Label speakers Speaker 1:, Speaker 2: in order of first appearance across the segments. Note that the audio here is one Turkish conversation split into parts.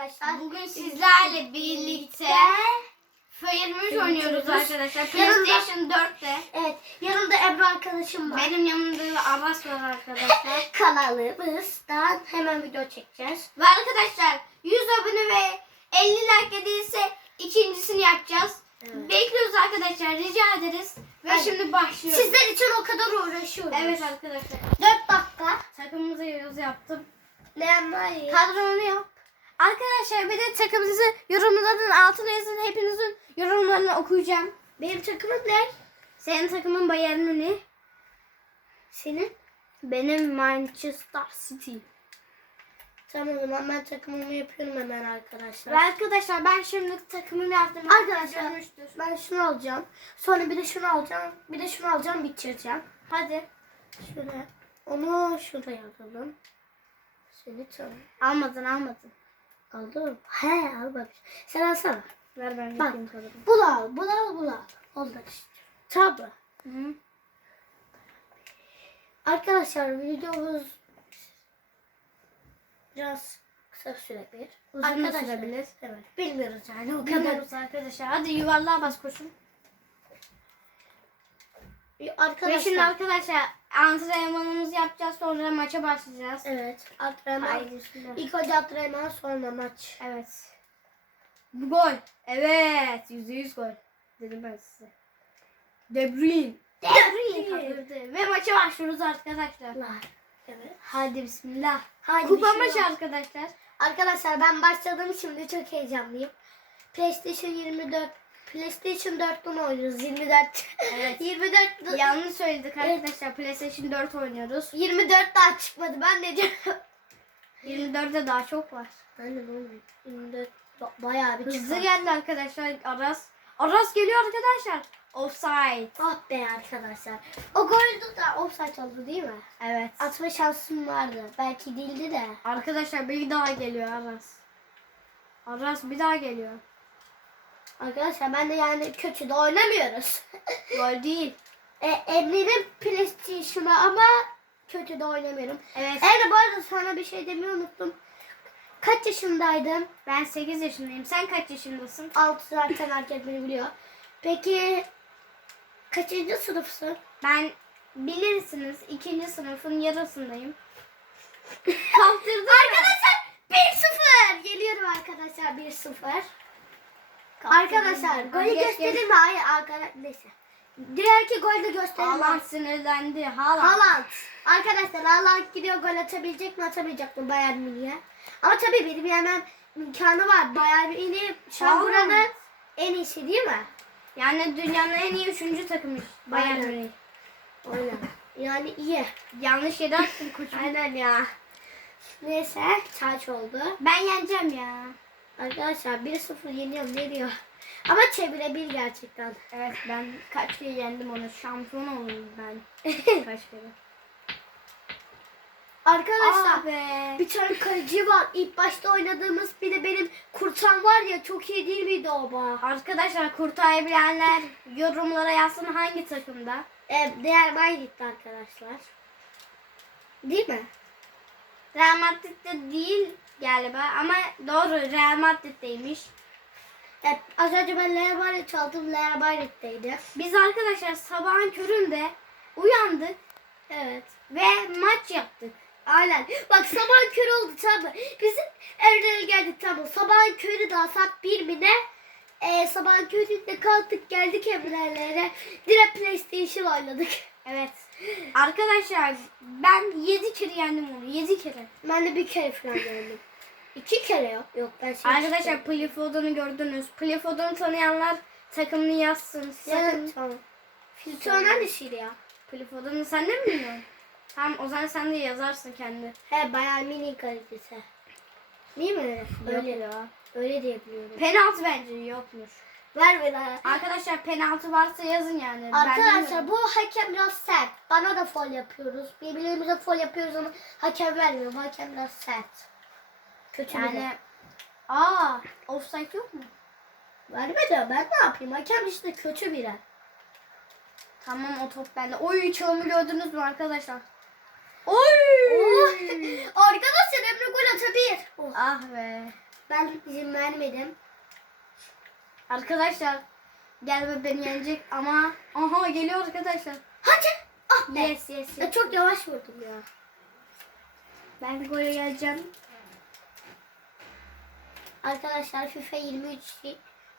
Speaker 1: arkadaşlar.
Speaker 2: Bugün sizlerle birlikte Fire oynuyoruz arkadaşlar. PlayStation 4'te.
Speaker 1: Evet. Yanımda Ebru arkadaşım var.
Speaker 2: Benim yanımda da Abbas var arkadaşlar.
Speaker 1: Kanalımızdan hemen video çekeceğiz.
Speaker 2: ve arkadaşlar 100 abone ve 50 like gelirse ikincisini yapacağız.
Speaker 1: Evet.
Speaker 2: Bekliyoruz arkadaşlar. Rica ederiz. Ve
Speaker 1: Hadi.
Speaker 2: şimdi başlıyoruz.
Speaker 1: Sizler için o kadar uğraşıyoruz.
Speaker 2: Evet arkadaşlar.
Speaker 1: 4 dakika.
Speaker 2: Takımımıza yazı yaptım.
Speaker 1: Leğenler
Speaker 2: Kadronu yap. Arkadaşlar bir de takımınızı yorumların altına yazın. Hepinizin yorumlarını okuyacağım.
Speaker 1: Benim takımım ne?
Speaker 2: Senin takımın Bayern Münih.
Speaker 1: Senin?
Speaker 2: Benim Manchester City.
Speaker 1: Tamam o zaman ben takımımı yapıyorum hemen arkadaşlar.
Speaker 2: Ve arkadaşlar ben şimdi takımımı yaptım.
Speaker 1: Arkadaşlar
Speaker 2: Görmüştür.
Speaker 1: ben şunu alacağım. Sonra bir de şunu alacağım. Bir de şunu alacağım bitireceğim.
Speaker 2: Hadi.
Speaker 1: Şuraya. Onu şuraya alalım. Seni tamam.
Speaker 2: Almadın almadın.
Speaker 1: Aldım. He almamış. Sen alsana.
Speaker 2: Ver ben
Speaker 1: Bak.
Speaker 2: yapayım kadını.
Speaker 1: Bunu al, bunu al, bunu al. Ondan işte. Tabi.
Speaker 2: Hı.
Speaker 1: Arkadaşlar videomuz biraz kısa sürebilir.
Speaker 2: Uzun da
Speaker 1: Arkadaşlar,
Speaker 2: sürebilir.
Speaker 1: Evet. Bilmiyoruz yani o kadar.
Speaker 2: Bilmiyoruz arkadaşlar. Hadi yuvarlığa bas koşun. Ve
Speaker 1: Arkadaşlar.
Speaker 2: şimdi arkadaşlar antrenmanımızı yapacağız. Sonra maça başlayacağız.
Speaker 1: Evet. Antrenman.
Speaker 2: Haydi bismillah.
Speaker 1: İlk önce antrenman sonra maç.
Speaker 2: Evet. Bu gol. Evet. Yüzde yüz gol. Dedim ben size. De Bruyne.
Speaker 1: De Bruyne.
Speaker 2: Ve maça başlıyoruz arkadaşlar.
Speaker 1: Evet.
Speaker 2: Hadi bismillah.
Speaker 1: Haydi
Speaker 2: Kupa maçı arkadaşlar.
Speaker 1: Arkadaşlar ben başladım şimdi çok heyecanlıyım. PlayStation 24 PlayStation 4'ten oynuyoruz 24.
Speaker 2: Evet.
Speaker 1: 24
Speaker 2: Yanlış söyledik arkadaşlar. PlayStation 4 oynuyoruz.
Speaker 1: 24 daha çıkmadı ben ne diyorum.
Speaker 2: 24'de daha çok var.
Speaker 1: Aynen oğlum. 24 ba- bayağı bir
Speaker 2: Hızlı
Speaker 1: çıktı.
Speaker 2: geldi arkadaşlar Aras. Aras geliyor arkadaşlar. Offside.
Speaker 1: Ah be arkadaşlar. O golde da offside oldu değil mi?
Speaker 2: Evet.
Speaker 1: Atma şansım vardı. Belki değildi de.
Speaker 2: Arkadaşlar bir daha geliyor Aras. Aras bir daha geliyor.
Speaker 1: Arkadaşlar ben de yani kötü de oynamıyoruz.
Speaker 2: Gol değil.
Speaker 1: e, Emre'nin PlayStation'a ama kötü de oynamıyorum.
Speaker 2: Evet.
Speaker 1: Emre bu arada sana bir şey demeyi unuttum. Kaç yaşındaydın?
Speaker 2: Ben 8 yaşındayım. Sen kaç yaşındasın?
Speaker 1: 6 zaten herkes beni biliyor. Peki kaçıncı sınıfsın?
Speaker 2: Ben bilirsiniz ikinci sınıfın yarısındayım. Kaptırdım.
Speaker 1: Arkadaşlar 1-0. Geliyorum arkadaşlar 1-0. Arkadaşlar golü gösterir mi? Hayır arkadaşlar neyse. Diğer ki golü de gösterir mi?
Speaker 2: Haaland sinirlendi. Haaland.
Speaker 1: Haaland. Arkadaşlar Haaland gidiyor gol atabilecek mi atamayacak mı Bayern Münih'e? Ama tabii benim yemem imkanı var. Bayern Münih şu an buranın en iyisi değil mi?
Speaker 2: Yani dünyanın en iyi üçüncü takımı. Bayern
Speaker 1: Aynen.
Speaker 2: Münih.
Speaker 1: Öyle. Yani iyi.
Speaker 2: Yanlış yere attım koçum.
Speaker 1: Aynen ya. Neyse çarç oldu.
Speaker 2: Ben yeneceğim ya.
Speaker 1: Arkadaşlar 1-0 yeniyorum ne diyor? Ama çevirebil gerçekten.
Speaker 2: Evet ben kaç kere yendim onu. Şampiyon oldum ben. kaç kere.
Speaker 1: Arkadaşlar
Speaker 2: Ah be.
Speaker 1: bir tane kaleci var. İlk başta oynadığımız bir de benim kurtan var ya çok iyi değil miydi o ba?
Speaker 2: Arkadaşlar kurtarı bilenler yorumlara yazsın hangi takımda.
Speaker 1: E, Real Madrid'di arkadaşlar. Değil mi?
Speaker 2: Real Madrid'de değil galiba ama doğru Real Madrid'deymiş.
Speaker 1: Evet, az önce ben Real Madrid çaldım. Real Madrid'deydi.
Speaker 2: Biz arkadaşlar sabahın köründe uyandık
Speaker 1: Evet.
Speaker 2: ve maç yaptık.
Speaker 1: Aynen. Bak sabah körü oldu tamam mı? Bizim evlere geldik tamam mı? Sabahın körü daha saat bir mi ne? Ee, sabahın köründe kalktık geldik evlere. Direkt PlayStation oynadık.
Speaker 2: Evet. Arkadaşlar ben 7 kere yendim onu. 7 kere.
Speaker 1: Ben de bir kere falan geldim. İki kere yok. Yok ben şey
Speaker 2: Arkadaşlar Plifoden'ı gördünüz. Plifoden'ı tanıyanlar takımını yazsın. Sakın.
Speaker 1: tamam. Filtron ya?
Speaker 2: Plifoden'ı sen de mi biliyorsun? Tamam o zaman sen de yazarsın kendi.
Speaker 1: He bayağı mini kalitesi. Değil mi?
Speaker 2: Öyle
Speaker 1: Öyle.
Speaker 2: ya.
Speaker 1: Öyle diye biliyorum.
Speaker 2: Penaltı bence yokmuş.
Speaker 1: Ver bana.
Speaker 2: Arkadaşlar penaltı varsa yazın yani.
Speaker 1: Arkadaşlar bu hakem biraz sert. Bana da fol yapıyoruz. Birbirimize fol yapıyoruz ama hakem vermiyor. Bu hakem biraz sert. Kötü yani.
Speaker 2: yani aa offside yok mu?
Speaker 1: Vermedi. Ben ne yapayım? Hakem işte kötü biri.
Speaker 2: Tamam o top bende. Oy çalımı gördünüz mü arkadaşlar? Oy!
Speaker 1: Oh. Arkadaşlar Emre gol atabilir. Oh.
Speaker 2: ah be.
Speaker 1: Ben izin vermedim.
Speaker 2: Arkadaşlar gel beni yenecek ama aha geliyor arkadaşlar.
Speaker 1: Hadi. Ah be.
Speaker 2: Yes yes
Speaker 1: Ya
Speaker 2: yes.
Speaker 1: çok yavaş vurdum ya.
Speaker 2: Ben gole geleceğim.
Speaker 1: Arkadaşlar FIFA 23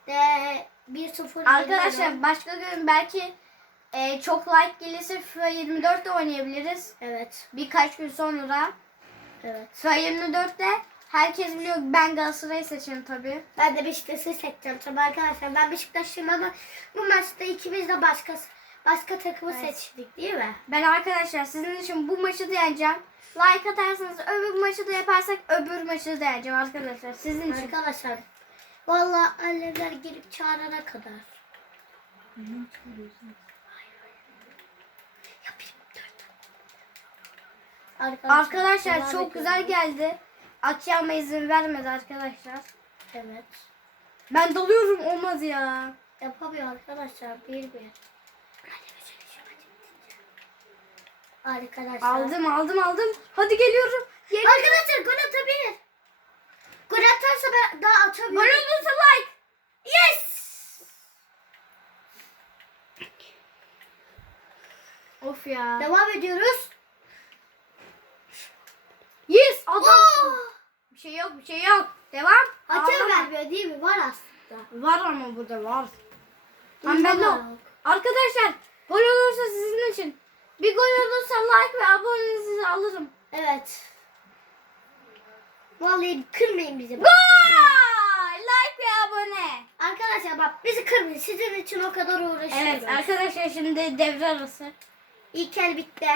Speaker 1: de 1-0
Speaker 2: Arkadaşlar başka gün belki e, çok like gelirse FIFA 24 de oynayabiliriz.
Speaker 1: Evet.
Speaker 2: Birkaç gün sonra.
Speaker 1: Evet.
Speaker 2: FIFA 24'te herkes biliyor ben Galatasaray'ı seçerim tabii.
Speaker 1: Ben de Beşiktaş'ı seçeceğim tabii arkadaşlar. Ben Beşiktaşlıyım ama bu maçta ikimiz de başka başka takımı
Speaker 2: Evet.
Speaker 1: seçtik değil mi?
Speaker 2: Ben arkadaşlar sizin için bu maçı da yeneceğim. Like atarsanız öbür maçı da yaparsak öbür maçı da yeneceğim arkadaşlar. Sizin için.
Speaker 1: Arkadaşlar vallahi annemler gelip çağırana kadar. Yapayım. Arkadaşlar,
Speaker 2: çok güzel geldi. Akşama izin vermedi arkadaşlar.
Speaker 1: Evet.
Speaker 2: Ben dalıyorum olmaz ya.
Speaker 1: Yapamıyor arkadaşlar bir bir. Arkadaşlar.
Speaker 2: Aldım aldım aldım. Hadi geliyorum. Gel.
Speaker 1: Arkadaşlar gol atabilir. Gol atarsa ben daha
Speaker 2: Gol
Speaker 1: atamıyorum.
Speaker 2: olursa like.
Speaker 1: Yes!
Speaker 2: Of ya.
Speaker 1: Devam ediyoruz.
Speaker 2: Bir şey yok bir şey yok. Devam. Ağlama.
Speaker 1: vermiyor değil mi? Var aslında.
Speaker 2: Var ama burada var.
Speaker 1: Yok.
Speaker 2: Arkadaşlar gol olursa sizin için. Bir gol olursa like ve abonenizi alırım.
Speaker 1: Evet. Vallahi kırmayın bizi.
Speaker 2: Gol! Like ve abone.
Speaker 1: Arkadaşlar bak bizi kırmayın. Sizin için o kadar uğraşıyoruz.
Speaker 2: Evet arkadaşlar şimdi devre arası.
Speaker 1: İlk el bitti.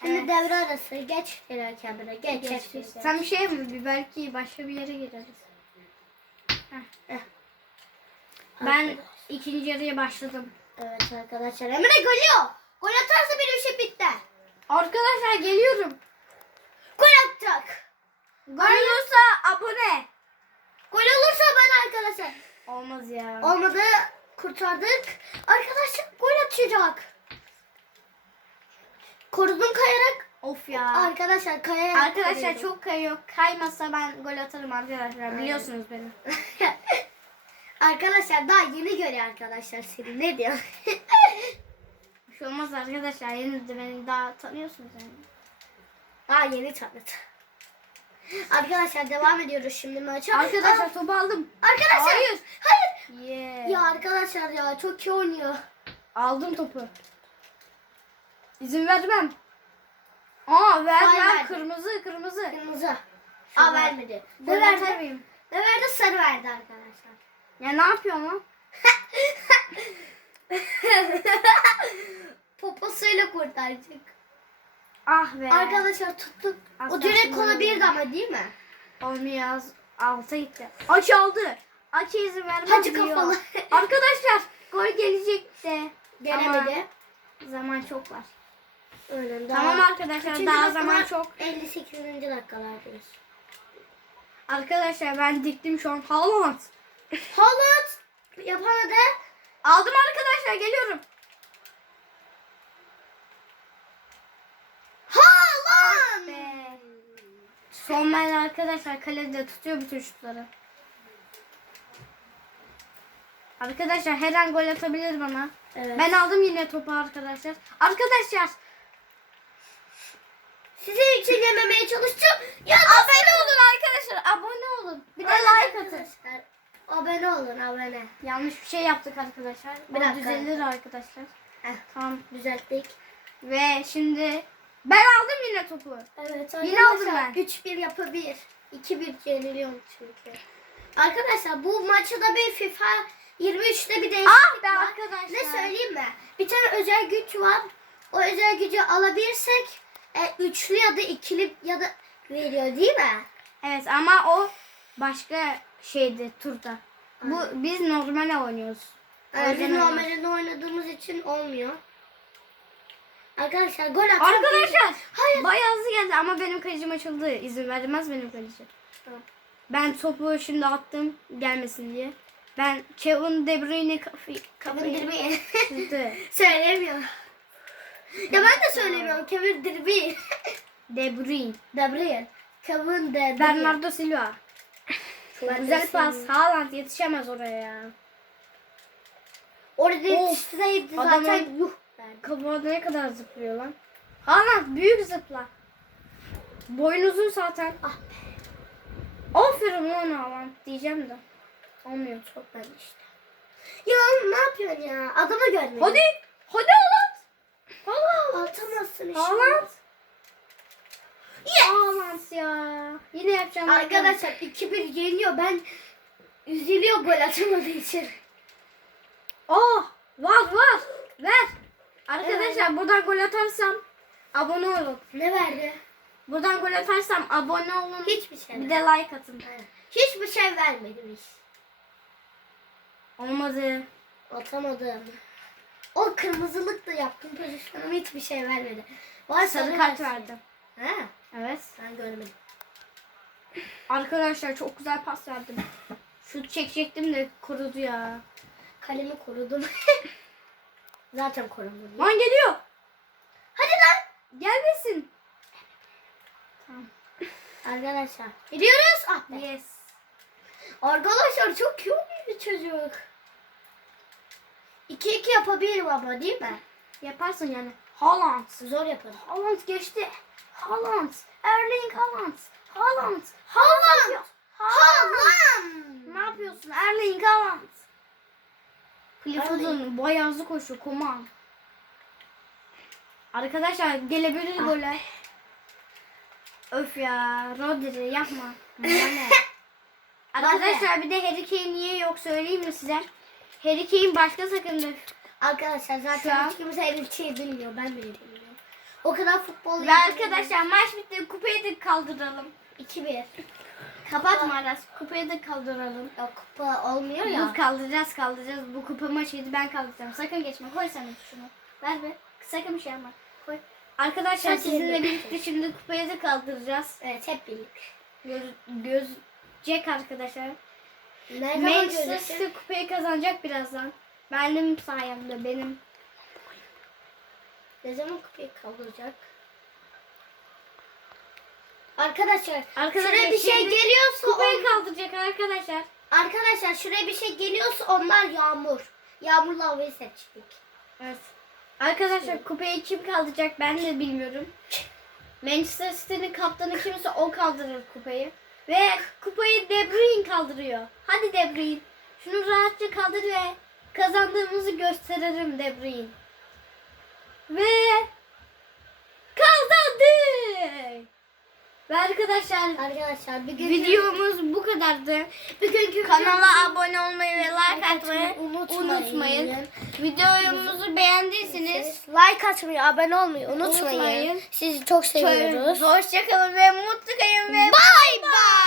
Speaker 1: Şimdi
Speaker 2: Evet.
Speaker 1: devre arası. Geç el hakemine. Geç.
Speaker 2: Geç,
Speaker 1: geç,
Speaker 2: geç. Sen bir şey mi? Bir belki başka bir yere gireriz. Ben ikinci yarıya başladım.
Speaker 1: Evet arkadaşlar. Emre gol yok. Gol atarsa benim işim bitti.
Speaker 2: Arkadaşlar geliyorum.
Speaker 1: Gol atacak.
Speaker 2: Gol olursa abone.
Speaker 1: Gol olursa ben arkadaşlar.
Speaker 2: Olmaz ya.
Speaker 1: Olmadı kurtardık. Arkadaşlar gol atacak. Korudum kayarak.
Speaker 2: Of ya.
Speaker 1: Arkadaşlar kayarak.
Speaker 2: Arkadaşlar
Speaker 1: koruyordum.
Speaker 2: çok kayıyor. Kaymasa ben gol atarım arkadaşlar. Biliyorsunuz beni.
Speaker 1: arkadaşlar daha yeni görüyor arkadaşlar seni. Ne diyor?
Speaker 2: Bir şey olmaz arkadaşlar. Yeni de beni daha tanıyorsunuz yani.
Speaker 1: daha yeni tanıdı. Arkadaşlar devam ediyoruz şimdi maça.
Speaker 2: Arkadaşlar
Speaker 1: Aa,
Speaker 2: topu aldım.
Speaker 1: arkadaşlar.
Speaker 2: Hayır.
Speaker 1: Hayır.
Speaker 2: Yeah.
Speaker 1: Ya arkadaşlar ya çok iyi oynuyor.
Speaker 2: Aldım topu. İzin vermem. Aa ver
Speaker 1: Hayır,
Speaker 2: kırmızı kırmızı.
Speaker 1: Kırmızı.
Speaker 2: Şurada.
Speaker 1: Aa vermedi. Ne verdi?
Speaker 2: mıyım?
Speaker 1: Ne verdi? Sarı verdi arkadaşlar.
Speaker 2: Ya ne yapıyorsun lan?
Speaker 1: Poposuyla kurtaracak.
Speaker 2: Ah be.
Speaker 1: Arkadaşlar tuttum. O
Speaker 2: Aslan
Speaker 1: direkt
Speaker 2: şunu
Speaker 1: kola birdi ama değil mi?
Speaker 2: Olmuyor. Alta gitti. Aç aldı. Aç izin vermem
Speaker 1: Hacı
Speaker 2: diyor.
Speaker 1: kafalı.
Speaker 2: Arkadaşlar gol gelecek de.
Speaker 1: Gelemedi.
Speaker 2: Zaman çok var.
Speaker 1: Öyle.
Speaker 2: Tamam arkadaşlar,
Speaker 1: Kaçıncı
Speaker 2: daha zaman çok.
Speaker 1: 58. dakikalardayız.
Speaker 2: Arkadaşlar ben diktim şu an. Haaland.
Speaker 1: Haaland yapamadı.
Speaker 2: Aldım arkadaşlar geliyorum.
Speaker 1: Haaland.
Speaker 2: Be. Son ben arkadaşlar kalede tutuyor bütün şutları. Arkadaşlar her an gol atabilir bana.
Speaker 1: Evet.
Speaker 2: Ben aldım yine topu arkadaşlar. Arkadaşlar
Speaker 1: Sizin için yememeye çalışacağım. Ya
Speaker 2: abone olun arkadaşlar. Abone olun. Bir de like atın.
Speaker 1: Arkadaşlar, Abone olun abone.
Speaker 2: Yanlış bir şey yaptık arkadaşlar.
Speaker 1: Bir dakika.
Speaker 2: düzelir arkadaşlar.
Speaker 1: Heh,
Speaker 2: Tamam.
Speaker 1: düzelttik.
Speaker 2: Ve şimdi ben aldım yine topu.
Speaker 1: Evet
Speaker 2: Yine aldım ben.
Speaker 1: 3-1 yapabilir. 2-1 yeniliyorum çünkü. Arkadaşlar bu maçı da bir FIFA 23'te bir değişiklik
Speaker 2: Ah be
Speaker 1: var.
Speaker 2: arkadaşlar.
Speaker 1: Ne söyleyeyim mi? Bir tane özel güç var. O özel gücü alabilirsek e, üçlü ya da ikili ya da veriyor değil mi?
Speaker 2: Evet ama o başka şeydi turda. Bu biz normal oynuyoruz.
Speaker 1: Yani biz
Speaker 2: öyle.
Speaker 1: normalde oynadığımız için olmuyor. Arkadaşlar gol atıyor.
Speaker 2: Arkadaşlar
Speaker 1: Hayır.
Speaker 2: bayağı hızlı geldi ama benim kalecim açıldı. İzin vermez benim kaleci.
Speaker 1: Tamam.
Speaker 2: Ben topu şimdi attım gelmesin diye. Ben Kevin De Bruyne kafayı kafayı
Speaker 1: Kevin
Speaker 2: çizdi.
Speaker 1: Söylemiyor. Ya ben de söylemiyorum. Kevin Dirbi.
Speaker 2: De Bruyne.
Speaker 1: De Bruyne. Kevin De Bruyne.
Speaker 2: Bernardo Silva. Çok
Speaker 1: de
Speaker 2: güzel pas. Haaland yetişemez oraya ya.
Speaker 1: Orada yetişseydi zaten yuh.
Speaker 2: Kabuğa ne kadar zıplıyor lan. Haaland büyük zıpla. Boyun uzun zaten.
Speaker 1: Ah
Speaker 2: Aferin lan Haaland diyeceğim de. Olmuyor.
Speaker 1: Çok ben işte. Ya ne yapıyorsun ya? Adamı görmedim.
Speaker 2: Hadi. Hadi Haaland. Haaland.
Speaker 1: Atamazsın işte.
Speaker 2: Haaland. Haaland ya. Yine yapacağım.
Speaker 1: Arkadaşlar 2-1 yeniyor. Ben üzülüyor gol atamadığı için.
Speaker 2: Oh var var. Ver. Arkadaşlar buradan gol atarsam abone olun.
Speaker 1: Ne verdi?
Speaker 2: Buradan gol atarsam abone olun.
Speaker 1: Hiçbir şey
Speaker 2: Bir de like atın.
Speaker 1: Hiçbir şey vermedim hiç.
Speaker 2: Olmadı.
Speaker 1: Atamadım. O kırmızılık da yaptım pozisyonuma hiçbir şey vermedi. Var
Speaker 2: Sarı kart verdi.
Speaker 1: Ha,
Speaker 2: Evet.
Speaker 1: ben görmedim.
Speaker 2: Arkadaşlar çok güzel pas verdim. Şut çekecektim de kurudu ya.
Speaker 1: Kalemi korudum. Zaten korudum.
Speaker 2: Lan geliyor.
Speaker 1: Hadi lan.
Speaker 2: Gelmesin. Tamam.
Speaker 1: Arkadaşlar. Gidiyoruz. Ah be.
Speaker 2: Yes.
Speaker 1: Arkadaşlar çok iyi bir çocuk. 2-2 yapabilirim ama değil mi?
Speaker 2: Yaparsın yani. Haaland.
Speaker 1: Zor yaparım.
Speaker 2: Haaland geçti. Haaland. Erling Haaland. Haaland.
Speaker 1: Haaland!
Speaker 2: Haaland. Ne yapıyorsun Erling Haaland? Clifford'un bayağı hızlı koşuyor. Koman. Arkadaşlar gelebilir
Speaker 1: Ah.
Speaker 2: gole. Öf ya. Rodri yapma. Arkadaşlar bir de Harry Kane niye yok söyleyeyim mi size? Harry Kane başka takımda.
Speaker 1: Arkadaşlar zaten
Speaker 2: an-
Speaker 1: hiç kimse her şeyi bilmiyor. Ben bile bilmiyorum. O kadar futbol
Speaker 2: Ve arkadaşlar maç bitti. Kupayı da kaldıralım.
Speaker 1: 2-1.
Speaker 2: Kapatma Aras. Kupayı da kaldıralım.
Speaker 1: Ya kupa olmuyor
Speaker 2: Dur
Speaker 1: ya.
Speaker 2: kaldıracağız kaldıracağız. Bu kupa maçıydı ben kaldıracağım. Sakın geçme. Koy sen şunu. Ver be. Sakın bir şey yapma. Koy. Arkadaşlar
Speaker 1: Çok
Speaker 2: sizinle birlikte şimdi kupayı da kaldıracağız.
Speaker 1: Evet hep birlikte.
Speaker 2: Göz, gözecek arkadaşlar.
Speaker 1: Ne zaman
Speaker 2: Manchester? City kupayı kazanacak birazdan. Benim sayemde benim.
Speaker 1: Ne zaman kupayı kaldıracak? Arkadaşlar,
Speaker 2: Arkadaşlar,
Speaker 1: şuraya bir şey geliyorsa
Speaker 2: Kupayı
Speaker 1: on-
Speaker 2: kaldıracak arkadaşlar.
Speaker 1: Arkadaşlar şuraya bir şey geliyorsa onlar yağmur. Yağmurla havayı seçtik.
Speaker 2: Evet. Arkadaşlar kupayı kim kaldıracak ben de bilmiyorum. Manchester City'nin kaptanı kimse o kaldırır kupayı. Ve kupayı De Bruyne kaldırıyor. Hadi De Bruyne. Şunu rahatça kaldır ve kazandığımızı gösterelim De Bruyne. Ve kazandık. Ve arkadaşlar
Speaker 1: Arkadaşlar bir gün
Speaker 2: videomuz bu kadardı.
Speaker 1: bugünkü
Speaker 2: Kanala abone olmayı ve like atmayı
Speaker 1: unutmayın.
Speaker 2: unutmayın. Videomuzu beğendiyseniz
Speaker 1: like atmayı, abone olmayı unutmayın.
Speaker 2: Unutmayın.
Speaker 1: Sizi çok seviyoruz.
Speaker 2: hoşçakalın ve mutlu kalın ve
Speaker 1: Bye bye.